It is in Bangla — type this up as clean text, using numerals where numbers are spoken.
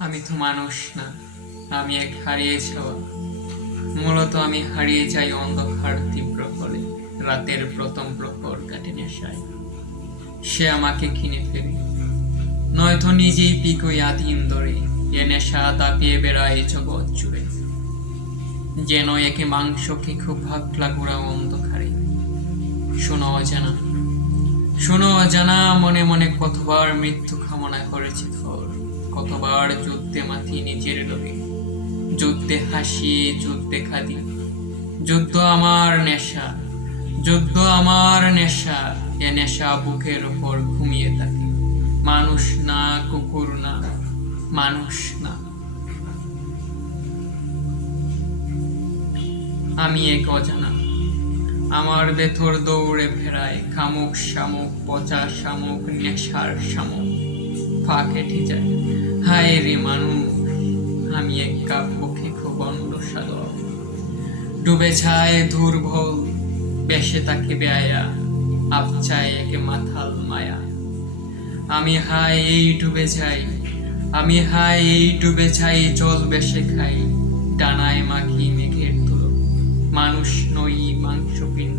আমি তো মানুষ না, আমি এক হারিয়ে যাওয়া। মূলত আমি হারিয়ে যাই অন্ধকার তীব্র হলে, রাতের প্রথম প্রহর কাটে নেশায়। সে আমাকে কিনে ফেলে, নয়তো নিজেই পিকই আধীন ধরে। এ নেশা তাপিয়ে বেড়ায় জগৎ জুড়ে, যেন একে মাংসকে খুব ভাগলা গোড়া অন্ধকারে। শোনো অজানা, শোনো অজানা, মনে মনে কতবার মৃত্যু কামনা করেছে ঘর, কতবার যুদ্ধে মাতি নিজের লোভে, যুদ্ধে হাসি, যুদ্ধে খাদি। যুদ্ধ আমার নেশা, যুদ্ধ আমার নেশা। এ নেশা বুকের ওপর ঘুমিয়ে থাকে, মানুষ না, কুকুর না, মানুষ না। আমি এক অজানা, আমার ভেতর দৌড়ে ফেরায় খামুক শামুক, পচা শামুক, নেশার শামুক। পা কেটে যায়, হায় রে মানুষ। আমি এক কাব্যকে খুব অন্ধ সাগর, ডুবে ছায় দুর্বল, বেশে তাকে বেয়া, আপচায় একে মাথাল মায়া। আমি হায় এই ডুবে যাই, আমি হায় এই ডুবে যাই, জল বেশে খাই, ডানায় মাখি মেঘের তুলো। মানুষ নই, মাংসপিণ্ড।